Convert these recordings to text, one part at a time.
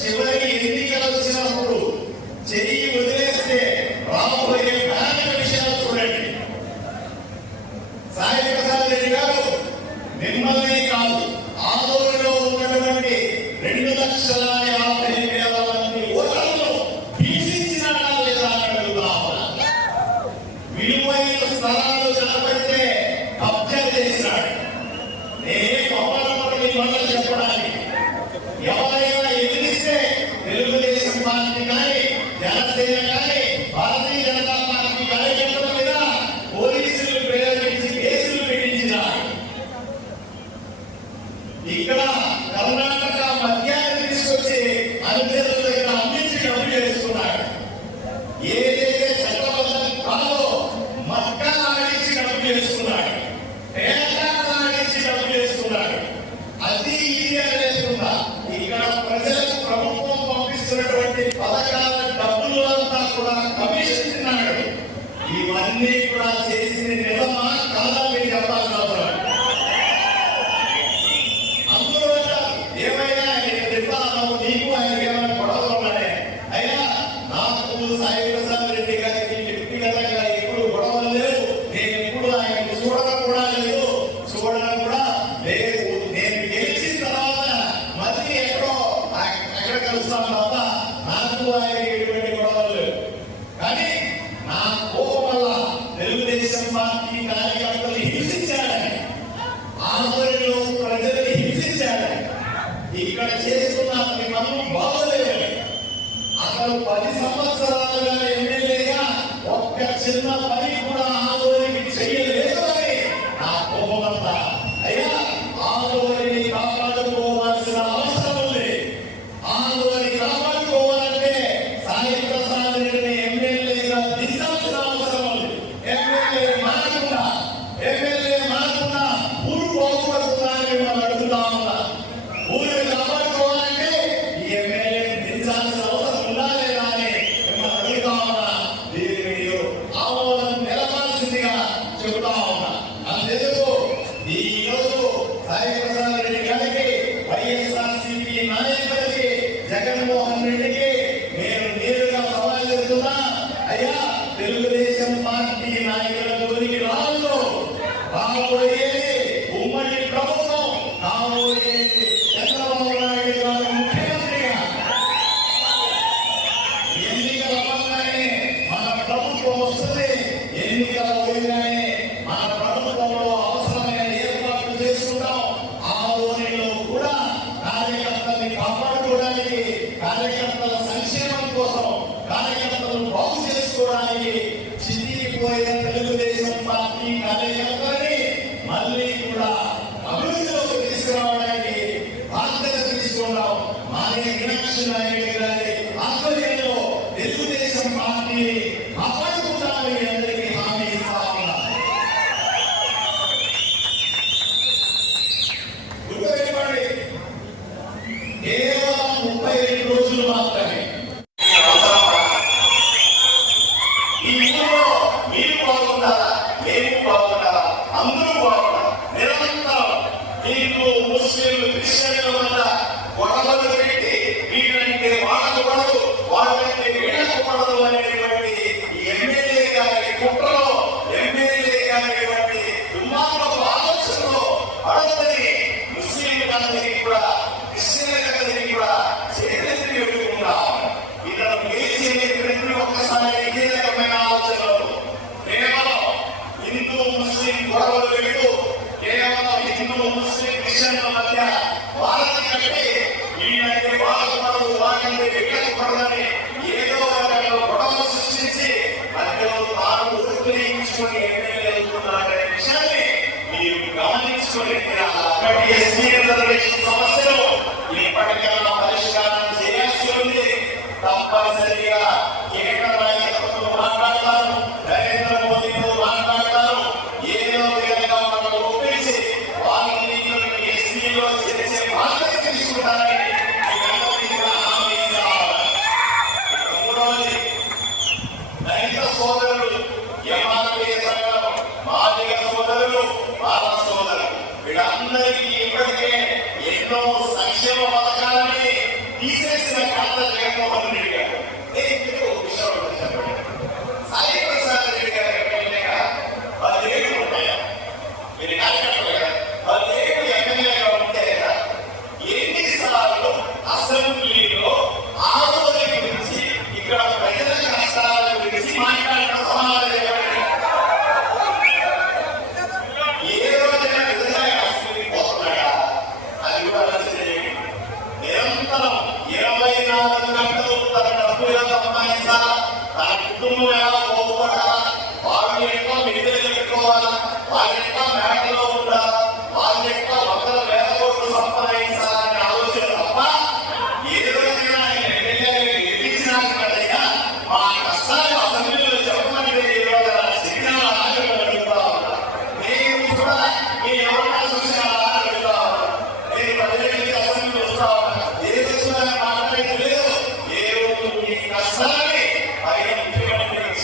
చివరికి ఎన్నికలు వచ్చినప్పుడు చెయ్యి వదిలేస్తే రాబోయే ప్రాథమిక విషయాలు చూడండి. సాయి ప్రసాద్ రెడ్డి గారు మిమ్మల్ని కాదు ఆదోళనలో ఉన్నటువంటి రెండు లక్షల సంవత్సరాల డబ్బులు అంతా కూడా కమిషన్ ఇవన్నీ కూడా చేసుకుంటాం. ఆ ఓనీలో కూడా కార్యకర్తల్ని కాపాడుకోవడానికి కార్యకర్తల సంక్షేమం కోసం కార్యకర్తలను బాగు చేసుకోవడానికి చితికిపోయిన తెలుగుదేశం పార్టీ కార్యకర్త ఏమీ లేకుండా అనే విషయాన్ని మీరు గమనించుకొని ఎస్సీఎల్ సమస్యలు ఇప్పటికైనా తప్పనిసరిగా కేంద్ర ప్రభుత్వం మాట్లాడతాను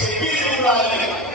speed in Raleigh.